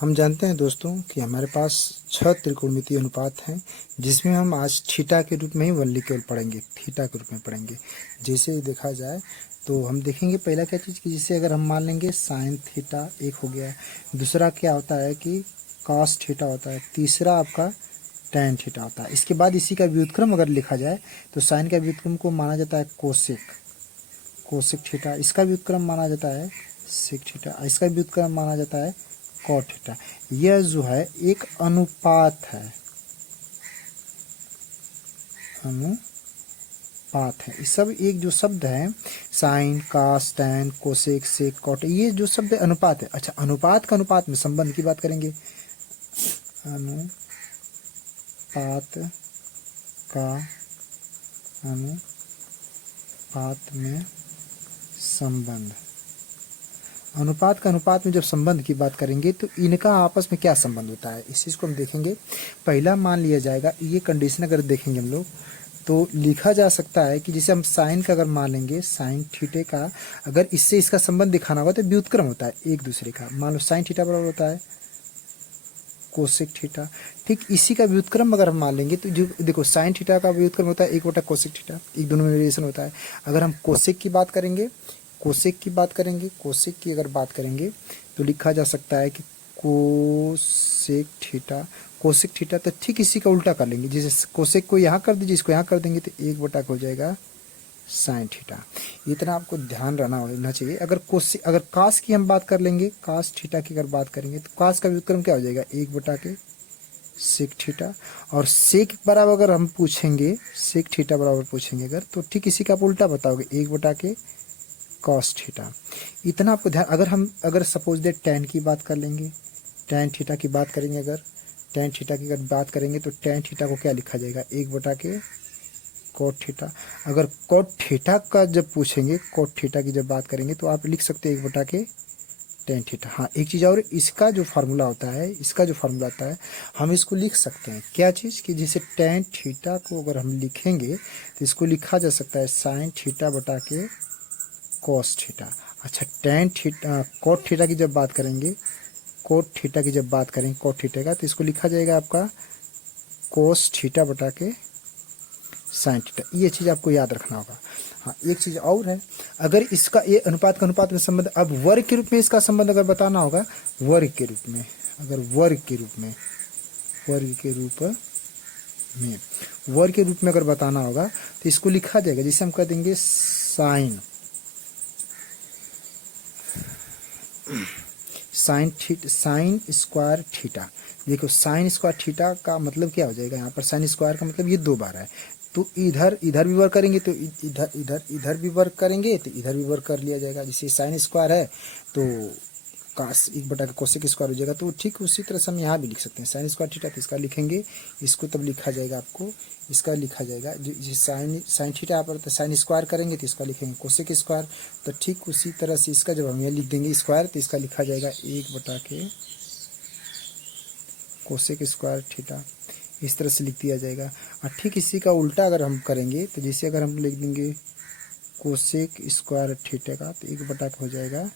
हम जानते हैं दोस्तों कि हमारे पास 6 त्रिकोणमितीय अनुपात हैं, जिसमें हम आज थीटा के रूप में ही वल्ली केवल पढ़ेंगे, थीटा के रूप में पढ़ेंगे। जैसे देखा जाए तो हम देखेंगे पहला क्या चीज़ कि जिसे अगर हम मान लेंगे साइन थीटा एक हो गया, दूसरा क्या होता है कि कॉस थीटा होता है, तीसरा आपका टैन थीटा होता है। इसके बाद इसी का व्युत्क्रम अगर लिखा जाए तो साइन का व्युत्क्रम को माना जाता है कोसेक, कोसेक थीटा। इसका व्युत्क्रम माना जाता है सेक थीटा, इसका व्युत्क्रम माना जाता है कॉट थीटा। यह जो है एक अनुपात है, अनुपात है। इस सब एक जो शब्द है साइन, कास, टैन, कोसेक, सेक, कॉट, ये जो शब्द अनुपात है। अच्छा, अनुपात का अनुपात में संबंध की बात करेंगे। अनुपात का अनुपात में संबंध, अनुपात का अनुपात में जब संबंध की बात करेंगे तो इनका आपस में क्या संबंध होता है, इस चीज़ को हम देखेंगे। पहला मान लिया जाएगा, ये कंडीशन अगर देखेंगे हम लोग तो लिखा जा सकता है कि जैसे हम साइन का अगर मान लेंगे, साइन थीटे का अगर इससे इसका संबंध दिखाना होगा तो व्युत्क्रम होता है एक दूसरे का। मान लो साइन थीटा बराबर होता है कोसेक थीटा, ठीक इसी का व्युत्क्रम अगर हम मान लेंगे तो जो देखो साइन थीटा का व्युत्क्रम होता है 1/कोसेक थीटा, एक दोनों में वेरिएशन होता है। अगर हम कोसेक की बात करेंगे, कोसेक की बात करेंगे, कोसेक की अगर बात करेंगे तो लिखा जा सकता है कि कोसेक थीटा, कोसेक थीटा तो ठीक इसी का उल्टा कर लेंगे। जैसे कोसेक को यहाँ कर दीजिए, इसको यहाँ कर देंगे तो 1/का हो जाएगा साइन थीटा। इतना आपको ध्यान रहना चाहिए। अगर कोसेक, अगर कास की हम बात कर लेंगे, कास थीटा की अगर बात करेंगे तो कास का व्युत्क्रम क्या हो जाएगा 1/के सेक थीटा। और सेक बराबर अगर हम पूछेंगे, सेक थीटा बराबर पूछेंगे अगर, तो ठीक इसी का आप उल्टा बताओगे 1/के कॉस थीटा। इतना आपको ध्यान। अगर सपोज दे टैन की बात कर लेंगे, टैन थीटा की बात करेंगे, अगर टैन थीटा की अगर बात करेंगे तो टैन थीटा को क्या लिखा जाएगा 1/के कॉट थीटा। अगर कॉट थीटा का जब पूछेंगे, कॉट थीटा की जब बात करेंगे तो आप लिख सकते हैं 1/के टैन थीटा। हाँ, एक चीज़ और, इसका जो फार्मूला होता है, इसका जो फार्मूला होता है हम इसको लिख सकते हैं क्या चीज़ कि जैसे टैन थीटा को अगर हम लिखेंगे तो इसको लिखा जा सकता है साइन थीटा बटा के कॉस थीटा। अच्छा, टैन थीटा, कॉट थीटा की जब बात करेंगे, कोट थीटा की जब बात करेंगे कोट थीटा का, तो इसको लिखा जाएगा आपका कोस थीटा बटा के साइन थीटा। ये चीज़ आपको याद रखना होगा। हाँ, एक चीज़ और है, अगर इसका ये अनुपात का अनुपात में संबंध, अब वर्ग के रूप में इसका संबंध अगर बताना होगा, वर्ग के रूप में, अगर वर्ग के रूप में, वर्ग के रूप में, वर्ग के रूप में अगर बताना होगा तो इसको लिखा जाएगा, जिसे हम कह देंगे साइन, साइन स्क्वायर थीटा। देखो साइन स्क्वायर थीटा का मतलब क्या हो जाएगा, यहाँ पर साइन स्क्वायर का मतलब ये 2 बार है, तो इधर इधर भी वर्क करेंगे तो इधर इधर इधर भी वर्क करेंगे तो इधर भी वर्क कर लिया जाएगा। जैसे साइन स्क्वायर है तो कास 1/का कोसेक स्क्वायर हो जाएगा, तो ठीक उसी तरह से हम यहाँ भी लिख सकते हैं साइन स्क्वायर थीटा, तो इसका लिखेंगे, इसको तब लिखा जाएगा आपको, इसका लिखा जाएगा जो साइन थीटा यहाँ पर तो साइन स्क्वायर करेंगे तो इसका लिखेंगे कोसेक स्क्वायर। तो ठीक उसी तरह से इसका जब हम ये लिख देंगे स्क्वायर तो इसका लिखा जाएगा 1/के कोसेक स्क्वायर थीटा, इस तरह से लिख दिया जाएगा। और ठीक इसी का उल्टा अगर हम करेंगे तो जैसे अगर हम लिख देंगे कोसेक स्क्वायर थीटा का तो 1/का हो जाएगा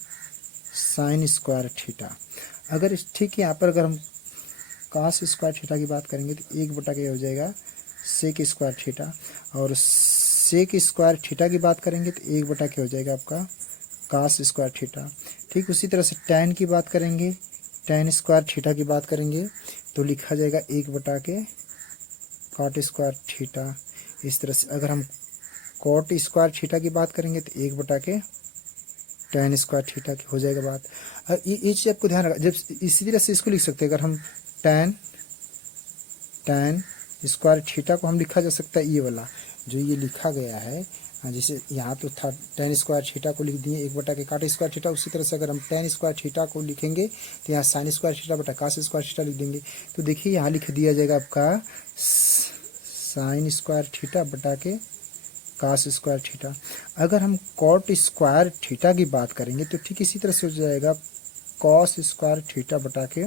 साइन स्क्वायर थीटा। अगर इस ठीक यहाँ पर अगर हम कास स्क्वायर थीटा की बात करेंगे तो 1/का हो जाएगा सेक स्क्वायर थीटा। और सेक स्क्वायर थीटा की बात करेंगे तो 1/का हो जाएगा आपका कास स्क्वायर थीटा। ठीक उसी तरह से टैन की बात करेंगे, टैन स्क्वायर थीटा की बात करेंगे तो लिखा जाएगा 1/के कॉट स्क्वायर थीटा। इस तरह से अगर हम कॉट स्क्वायर थीटा की बात करेंगे तो 1/के टैन स्क्वायर थीटा की हो जाएगा बात। और ये चीज़ आपको ध्यान रखा, जब इसी तरह से इसको लिख सकते हैं, अगर हम टैन स्क्वायर थीटा को हम लिखा जा सकता है ये वाला जो ये लिखा गया है, जैसे यहाँ तो था टैन स्क्वायर थीटा को लिख दिए 1/के काट स्क्वायर थीटा, उसी तरह से अगर हम टैन स्क्वायर थीटा को लिखेंगे तो यहाँ साइन स्क्वायर थीटा बटा कास स्क्वायर थीटा लिख देंगे। तो देखिए यहाँ लिख दिया जाएगा आपका साइन स्क्वायर थीटा बटा के कास स्क्वायर थीटा। अगर हम कॉट स्क्वायर थीटा की बात करेंगे तो ठीक इसी तरह से हो जाएगा कॉस स्क्वायर थीटा बटा के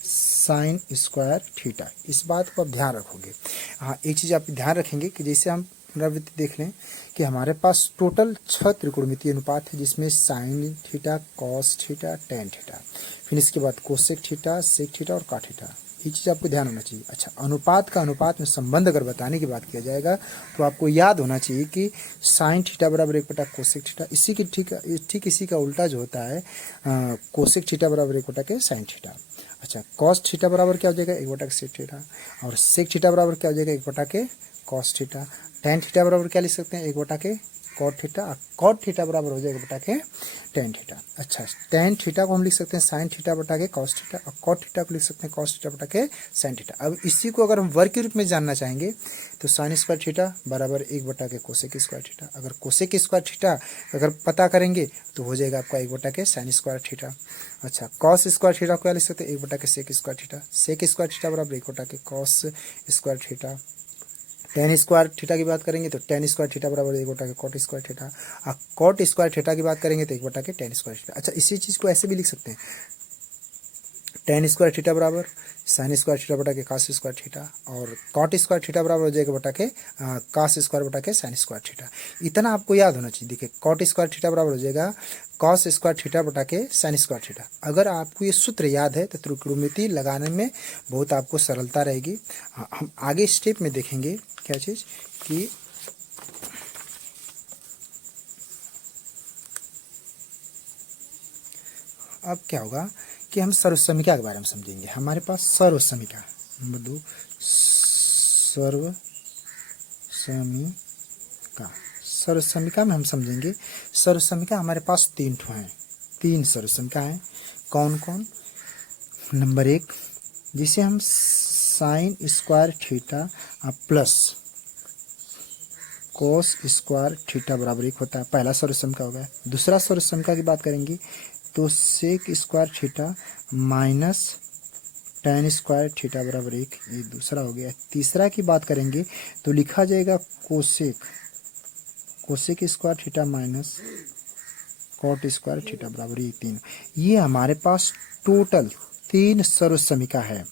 साइन स्क्वायर थीटा। इस बात को आप ध्यान रखोगे। हाँ, एक चीज़ आप ध्यान रखेंगे कि जैसे हम पुनरावृत्ति देख लें कि हमारे पास टोटल 6 त्रिकोणमितीय अनुपात है, जिसमें sine theta, cos theta, tan theta. फिर इसके बाद कोसेक थीटा, सेक थीटा और कॉट थीटा, ये चीज़ आपको ध्यान होना चाहिए। अच्छा, अनुपात का अनुपात में संबंध अगर बताने की बात किया जाएगा तो आपको याद होना चाहिए कि साइन थीटा बराबर 1 बटा कोसेक थीटा, इसी की ठीक इसी का उल्टा जो होता है कोसेक थीटा बराबर 1 बटा के साइन थीटा। अच्छा, कॉस थीटा बराबर क्या हो जाएगा 1 बटा के सेक थीटा, और सेक थीटा बराबर क्या हो जाएगा 1 बटा के कॉस थीटा। टेन थीटा बराबर क्या लिख सकते हैं 1 बटा के कॉट थीटा, और कॉट थीटा बराबर हो जाएगा बटा के टेन थीटा। अच्छा, टेन थीटा को हम लिख सकते हैं साइन थीटा बटा के कॉस थीटा, और कॉट थीटा को लिख सकते हैं कॉस थीटा बटा के साइन थीटा। अब इसी को अगर हम वर्ग के रूप में जानना चाहेंगे तो साइन स्क्वायर थीटा बराबर 1 बटा के कोसेक स्क्वायर थीटा। अगर कोसेक स्क्वायर थीटा अगर पता करेंगे तो हो जाएगा आपका 1 बटा के साइन स्क्वायर थीटा। अच्छा, कॉस स्क्वायर थीटा को क्या लिख सकते हैं 1 बटा के sec square theta, sec square theta बराबर 1 बटा के cos square theta. Tan square theta की बात करेंगे तो टेन स्क्वायर थीटा बराबर 1 बटा के कॉट स्क्वायर थीटा, और कॉट स्क्वायर थीटा की बात करेंगे तो 1 बटा के टेन स्क्वायर थीटा। अच्छा, इसी चीज़ को ऐसे भी लिख सकते हैं, टेन स्क्वायर थीटा बराबर साइन स्क्वायर थीटा बटा के कास स्क्वायर थीटा, और कॉट स्क्वायर थीटा बराबर हो जाएगा बटा के कास स्क्वायर बटा के साइन स्क्वायर थीटा। इतना आपको याद होना चाहिए। देखिए, कॉट स्क्वायर थीटा बराबर हो जाएगा कॉस स्क्वायर थीटा बटा के साइन स्क्वायर थीटा। अगर आपको ये सूत्र याद है तो त्रिकोणमिति लगाने में बहुत आपको सरलता रहेगी। हम आगे स्टेप में देखेंगे क्या चीज़ कि अब क्या होगा कि हम सर्वसमीका के बारे में समझेंगे। हमारे पास सर्वसमीका नंबर 2 सर्वसमीका, सर्वसमीका में हम समझेंगे। सर्वसमीका हमारे पास 3 ठो हैं, 3 सर्वसमीका हैं। कौन कौन? नंबर 1 जिसे हम sign square theta plus cos square theta बराबर 1 होता है, पहला सर्वसमीका हो गया। दूसरा सर्वसमीका की बात करेंगे तो sec square theta minus tan square theta बराबर 1, ये दूसरा हो गया। तीसरा की बात करेंगे तो लिखा जाएगा cosec square theta minus cot square theta बराबर 1, 3। ये हमारे पास टोटल 3 सर्वसमीका है।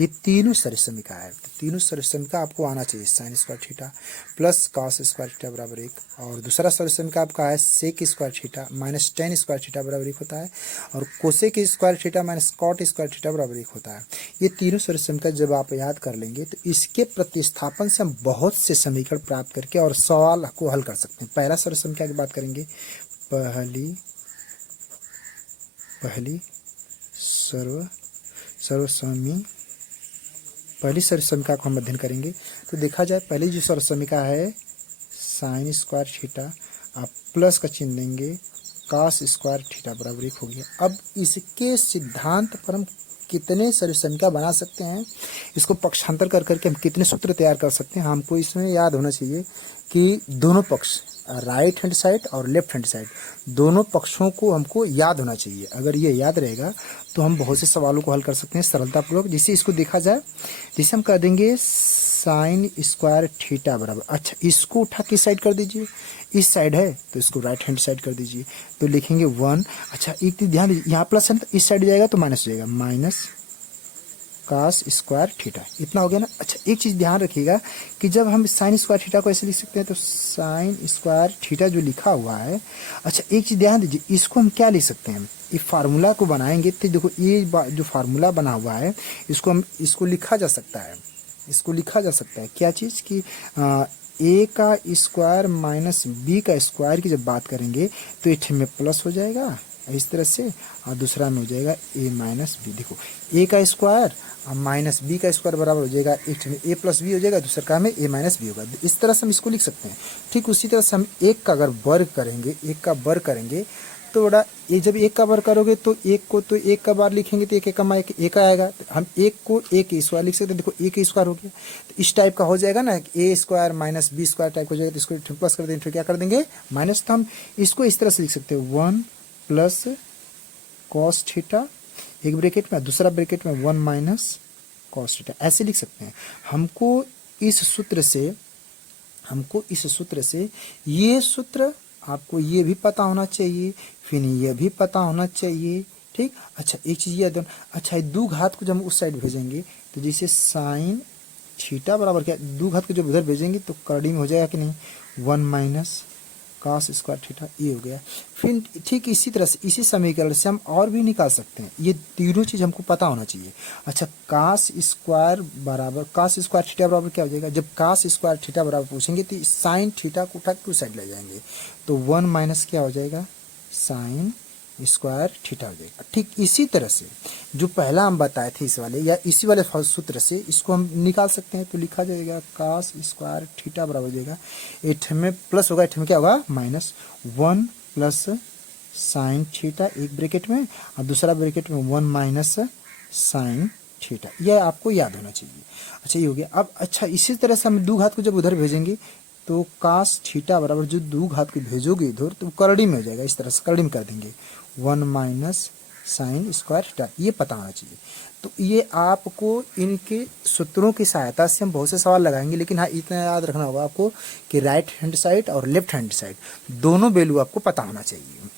ये तीनों सर्वसमीका है, तो तीनों सर्वसमीका आपको आना चाहिए। Sine square theta plus cos square theta बराबर 1, और दूसरा सर्वसमीका आपका है sec square theta minus tan square theta बराबर 1 होता है, और cosec square theta minus cot square theta बराबर 1 होता है। ये तीनों सर्वसमीका जब आप याद कर लेंगे तो इसके प्रतिस्थापन से हम बहुत से समीकरण प्राप्त करके और सवाल को हल कर सकते हैं। पहला सर्वसमीका की बात करेंगे, पहली सर्वसमीका को हम अध्ययन करेंगे। तो देखा जाए पहली जो सर्वसमीका है साइन स्क्वायर थीटा, आप प्लस का चिन्ह देंगे, कास स्क्वायर थीटा बराबर 1 हो गया। अब इसके सिद्धांत पर हम कितने सर्वसमीका बना सकते हैं, इसको पक्षांतर कर करके हम कितने सूत्र तैयार कर सकते हैं, हमको इसमें याद होना चाहिए कि दोनों पक्ष राइट हैंड साइड और लेफ्ट हैंड साइड दोनों पक्षों को हमको याद होना चाहिए। अगर ये याद रहेगा तो हम बहुत से सवालों को हल कर सकते हैं सरलतापूर्वक। जिससे इसको देखा जाए, जिसे हम कह देंगे साइन स्क्वायर थीटा बराबर, अच्छा इसको उठा किस साइड कर दीजिए, इस साइड है तो इसको राइट हैंड साइड कर दीजिए, तो लिखेंगे 1। अच्छा एक चीज ध्यान दीजिए, यहाँ प्लस है तो इस साइड जाएगा तो माइनस हो जाएगा, माइनस कास स्क्वायर थीटा, इतना हो गया ना। अच्छा एक चीज ध्यान रखिएगा कि जब हम साइन स्क्वायर थीटा को ऐसे लिख सकते हैं तो साइन स्क्वायर थीटा जो लिखा हुआ है, अच्छा एक चीज ध्यान दीजिए, इसको हम क्या लिख सकते हैं, ये फार्मूला को बनाएंगे तो देखो ये जो फार्मूला बना हुआ है इसको लिखा जा सकता है, इसको लिखा जा सकता है क्या चीज की ए का स्क्वायर माइनस बी का स्क्वायर की जब बात करेंगे तो एक में प्लस हो जाएगा इस तरह से, और दूसरा में हो जाएगा ए माइनस बी। देखो ए का स्क्वायर माइनस बी का स्क्वायर बराबर हो जाएगा, एक में ए प्लस बी हो जाएगा, दूसरा का में ए माइनस बी होगा। इस तरह से हम इसको लिख सकते हैं। ठीक उसी तरह से हम एक का अगर वर्ग करेंगे, एक का वर्ग करेंगे तो बड़ा ये जब एक का वर्ग करोगे तो एक को तो एक का बार लिखेंगे तो एक का एक आएगा, तो हम एक को एक स्क्वायर लिख सकते हैं। देखो एक स्क्वायर हो गया तो इस टाइप का हो जाएगा ना, A square minus B square type हो जाएगा, तो इसको प्लस कर देंगे तो क्या कर देंगे माइनस। तो हम इसको इस तरह से लिख सकते हैं 1 प्लस कॉस थीटा एक ब्रैकेट में, दूसरा ब्रैकेट में 1 माइनस कॉस थीटा, ऐसे लिख सकते हैं। हमको इस सूत्र से ये सूत्र आपको ये भी पता होना चाहिए, फिर ये भी पता होना चाहिए। ठीक, अच्छा एक चीज याद रखना, अच्छा दो घात को जब हम उस साइड भेजेंगे तो जैसे साइन थीटा बराबर क्या, दो घात को जब उधर भेजेंगे तो करड़ी में हो जाएगा कि नहीं 1 माइनस cos स्क्वायर थीटा, ये हो गया। फिर ठीक इसी तरह से इसी समीकरण से हम और भी निकाल सकते हैं, ये तीनों चीज हमको पता होना चाहिए। अच्छा, cos स्क्वायर थीटा बराबर क्या हो जाएगा, जब cos स्क्वायर थीटा बराबर पूछेंगे तो साइन थीटा को उठा के टू साइड ले जाएंगे, तो 1 माइनस क्या हो जाएगा, साइन स्क्वायर थीटा हो जाएगा। ठीक इसी तरह से जो पहला हम बताए थे इस वाले या इसी वाले सूत्र से इसको हम निकाल सकते हैं, तो लिखा जाएगा cos स्क्वायर थीटा बराबर हो जाएगा, एट में प्लस होगा, एट में क्या होगा माइनस, 1 प्लस साइन थीटा एक ब्रैकेट में और दूसरा ब्रैकेट में 1 माइनस साइन थीटा, यह आपको याद होना चाहिए। अच्छा, ये हो गया। अब अच्छा, इसी तरह से हम दो घात को जब उधर भेजेंगे तो cos थीटा बराबर जो दो घात को भेजोगे इधर तो करड़ी में हो जाएगा, इस तरह से करड़ी में कर देंगे, 1 माइनस साइन स्क्वायर थीटा, ये पता होना चाहिए। तो ये आपको इनके सूत्रों की सहायता से हम बहुत से सवाल लगाएंगे, लेकिन हाँ इतना याद रखना होगा आपको कि राइट हैंड साइड और लेफ्ट हैंड साइड दोनों वैल्यू आपको पता होना चाहिए।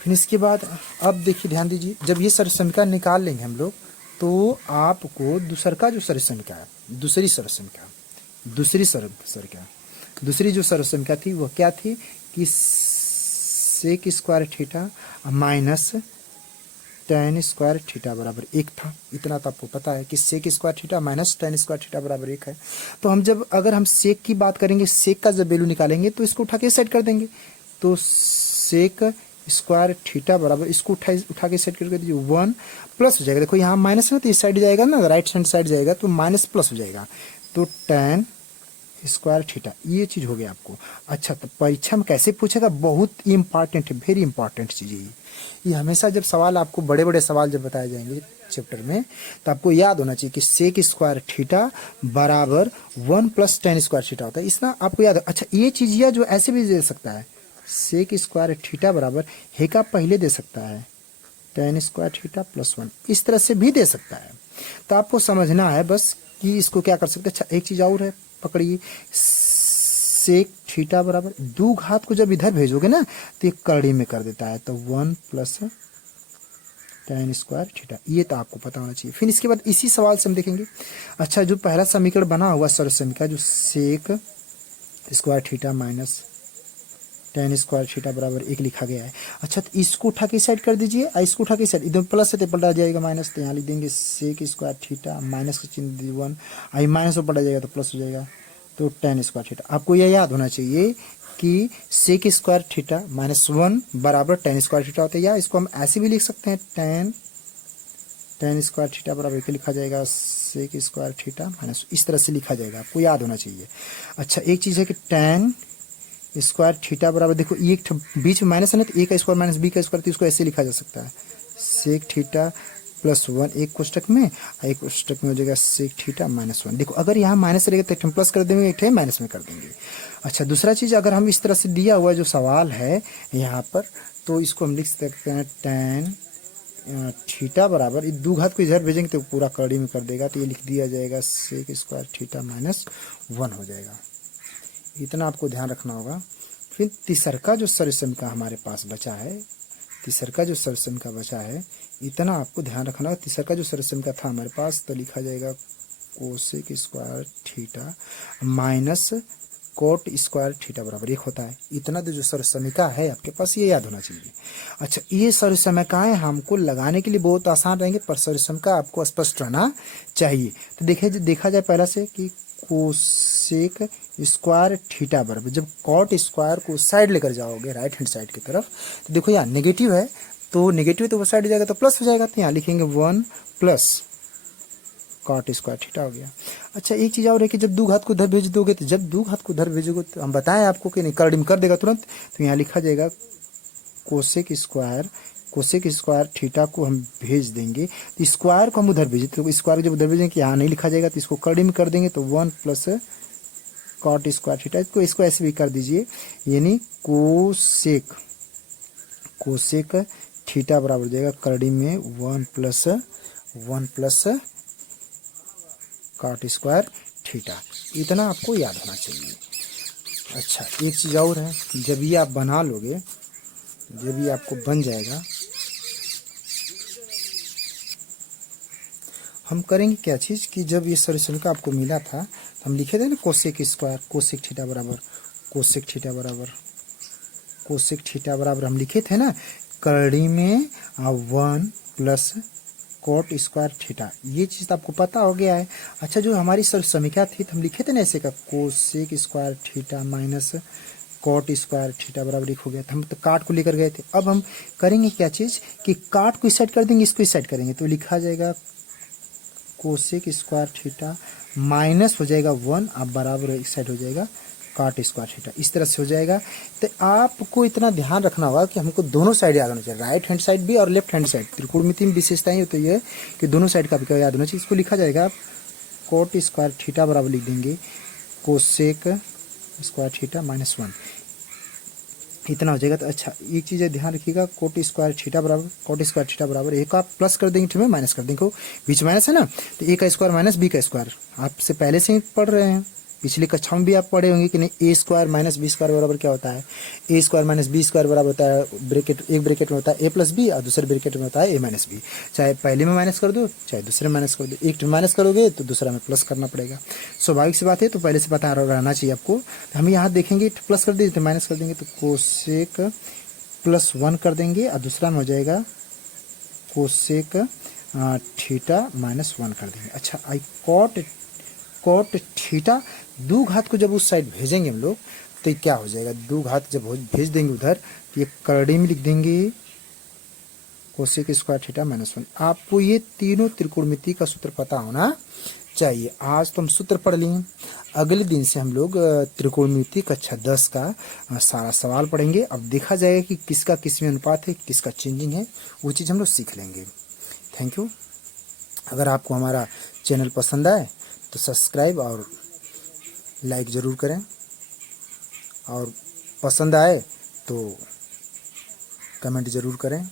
फिर इसके बाद अब देखिए ध्यान दीजिए, जब ये सरल समीकरण निकाल लेंगे हम लोग तो आपको दूसरा जो सरल समीकरण है, दूसरी जो सरल समीकरण थी वह क्या थी कि sec square theta minus tan square theta बराबर 1 था। इतना तो आपको पता है कि sec square theta minus tan square theta बराबर 1 है। तो हम जब अगर हम सेक की बात करेंगे, सेक का जब वैल्यू निकालेंगे तो इसको उठा के साइड कर देंगे, तो सेक स्क्वायर थीटा बराबर इसको उठा के सेट करके दीजिए 1 प्लस हो जाएगा। देखो यहाँ माइनस है तो इस साइड जाएगा ना, राइट हैंड साइड जाएगा तो माइनस प्लस हो जाएगा, तो tan स्क्वायर थीटा, ये चीज हो गया आपको। अच्छा, तो परीक्षा में कैसे पूछेगा, बहुत इंपॉर्टेंट है, वेरी इंपॉर्टेंट चीज है ये हमेशा जब सवाल आपको बड़े बड़े सवाल जब बताए जाएंगे चैप्टर में तो आपको याद होना चाहिए कि सेक स्क्वायर थीटा बराबर 1 प्लस tan स्क्वायर थीटा होता है, इसना आपको याद है। अच्छा, ये चीज या जो ऐसे भी दे सकता है, सेक स्क्वायर थीटा बराबर हे का पहले दे सकता है tan स्क्वायर थीटा प्लस 1, इस तरह से भी दे सकता है। तो आपको समझना है बस कि इसको क्या कर सकते हैं। अच्छा, एक चीज और है, पकड़िए, सेक थीटा बराबर दो घात को जब इधर भेजोगे ना तो ये करड़ी में कर देता है, तो 1 प्लस tan स्क्वायर थीटा, ये तो आपको पता होना चाहिए। फिर इसके बाद इसी सवाल से हम देखेंगे, अच्छा जो पहला समीकरण बना हुआ सरल समीकरण जो sec square theta minus tan square theta बराबर 1 लिखा गया है। अच्छा, तो इसको उठा के साइड कर दीजिए और इसको उठा के साइड, इधर प्लस है तो पलटा जाएगा माइनस, तो यहाँ लिख देंगे सेक स्क्वायर थीटा माइनस का चिन्ह दीजिए 1, आई माइनस में पलटा जाएगा तो प्लस हो जाएगा, तो tan स्क्वायर थीटा। आपको यह याद होना चाहिए कि सेक स्क्वायर थीटा माइनस 1 बराबर tan स्क्वायर थीटा होता है, या इसको हम ऐसे भी लिख सकते हैं tan स्क्वायर थीटा बराबर 1 लिखा जाएगा सेक स्क्वायर थीटा माइनस, इस तरह से लिखा जाएगा, आपको याद होना चाहिए। अच्छा, एक चीज है कि tan स्क्वायर थीटा बराबर, देखो एक बीच में माइनस है ना, तो ए का स्क्वायर माइनस बी का स्क्वायर, तो इसको ऐसे लिखा जा सकता है सेक थीटा प्लस 1 एक कोष्टक में और एक कोष्टक में हो जाएगा सेक थीटा माइनस 1। देखो अगर यहाँ माइनस रहेगा तो एक हम प्लस कर देंगे, एक माइनस में कर देंगे। अच्छा, दूसरा चीज, अगर हम इस तरह से दिया हुआ जो सवाल है यहाँ पर, तो इसको हम लिख सकते हैं tan थीटा बराबर, इस दो घात को इधर भेजेंगे तो पूरा कड़ी में कर देगा, तो ये लिख दिया जाएगा सेक स्क्वायर थीटा माइनस 1 हो जाएगा। इतना आपको ध्यान रखना होगा। फिर तीसरा जो सरल समीकरण हमारे पास बचा है, इतना आपको ध्यान रखना होगा। तीसरा जो सरल समीकरण था हमारे पास, तो लिखा जाएगा cosec square theta minus cot square theta बराबर 1 होता है। इतना तो जो सरल समीकरण है आपके पास, ये याद होना चाहिए। अच्छा, ये सरल समीकरण हमको लगाने के लिए बहुत आसान रहेंगे, पर सरल समीकरण आपको स्पष्ट रहना चाहिए। तो देखा जाए पहला से कि कोसेक स्क्वायर थीटा बराबर, जब कॉट स्क्वायर को साइड लेकर जाओगे राइट हैंड साइड की तरफ, तो देखो यहाँ नेगेटिव है, तो नेगेटिव तो वो साइड जाएगा तो प्लस हो जाएगा, तो यहाँ लिखेंगे 1 प्लस कॉट स्क्वायर थीटा हो गया। अच्छा, एक चीज और है कि जब दो घात को उधर भेज दोगे, तो जब दो घात को उधर भेजोगे तो हम बताएं आपको कि नहीं करड़ी में कर देगा तुरंत, तो यहाँ लिखा जाएगा कोसेक स्क्वायर थीटा को हम भेज देंगे, तो स्क्वायर को हम उधर भेजें, तो स्क्वायर जब उधर भेजेंगे यहाँ नहीं लिखा जाएगा, तो इसको करड़ी में कर देंगे, तो 1 प्लस कॉट स्क्वायर थीटा, इसको ऐसे भी कर दीजिए, यानी कोसेक थीटा बराबर हो जाएगा करड़ी में 1 प्लस कॉट स्क्वायर थीटा। इतना आपको याद होना चाहिए। अच्छा, एक चीज और है, जब ये आप बना लोगे, जब ये आपको बन जाएगा, हम करेंगे क्या चीज कि जब ये सरल समीकरण आपको मिला था तो हम लिखे थे ना कोसेक थीटा बराबर कोसेक थीटा बराबर हम लिखे थे ना करड़ी में 1 प्लस कॉट स्क्वायर थीटा, ये चीज़ तो आपको पता हो गया है। अच्छा, जो हमारी समीकरण थी तो हम लिखे थे ना ऐसे का cosec square theta minus cot square theta बराबर 1 हो गया था। हम तो काट को लेकर गए थे। अब हम करेंगे क्या चीज़ कि काट को इस साइड कर देंगे, इसको इस साइड करेंगे, तो लिखा जाएगा कोसेक स्क्वायर थीटा माइनस हो जाएगा 1, अब बराबर इस साइड हो जाएगा काट स्क्वायर थीटा, इस तरह से हो जाएगा। तो आपको इतना ध्यान रखना होगा कि हमको दोनों साइड याद होना चाहिए, राइट हैंड साइड भी और लेफ्ट हैंड साइड। त्रिकोणमिति में विशेषताएं तो ये कि दोनों साइड का भी याद होना चाहिए। इसको लिखा जाएगा कोट स्क्वायर थीटा बराबर लिख देंगे कोसेक स्क्वायर थीटा माइनस 1, इतना हो जाएगा। तो अच्छा, एक चीज़ ध्यान रखिएगा, कोट स्क्वायर थीटा बराबर एक आप प्लस कर देंगे, ठीक है, माइनस कर देंगे, बीच माइनस है ना, तो ए का स्क्वायर माइनस बी का स्क्वायर आपसे पहले से ही पढ़ रहे हैं, पिछली कक्षा में भी आप पढ़े होंगे कि नहीं। ए स्क्वायर माइनस बी स्क्वायर बराबर क्या होता है, ए स्क्वायर माइनस बी स्क्वायर बराबर होता है ब्रैकेट, एक ब्रैकेट में होता है ए प्लस बी और दूसरे ब्रैकेट में होता है ए माइनस बी। चाहे पहले में माइनस कर दो चाहे दूसरे में माइनस कर दो, एक माइनस करोगे तो दूसरा में प्लस करना पड़ेगा, स्वाभाविक सी बात है। तो पहले से पता रहना चाहिए आपको। तो हम यहाँ देखेंगे प्लस कर देंगे तो माइनस कर देंगे, तो कोसेक प्लस 1 कर देंगे और दूसरा में हो जाएगा कोसेक थीटा माइनस 1 कर देंगे। अच्छा, आई कॉट थीटा दो घात को जब उस साइड भेजेंगे हम लोग तो क्या हो जाएगा, दो घात जब भेज देंगे उधर, ये करड़ी में लिख देंगे कोसेक स्क्वायर थीटा माइनस 1। आपको ये तीनों त्रिकोणमिति का सूत्र पता होना चाहिए। आज तो हम सूत्र पढ़ लिए, अगले दिन से हम लोग त्रिकोणमिति कक्षा 10 का सारा सवाल पढ़ेंगे। अब देखा जाएगा कि किसका किस में अनुपात है, किसका चेंजिंग है, वो चीज़ हम लोग सीख लेंगे। Thank you. अगर आपको हमारा चैनल पसंद आए तो सब्सक्राइब और लाइक ज़रूर करें, और पसंद आए तो कमेंट ज़रूर करें।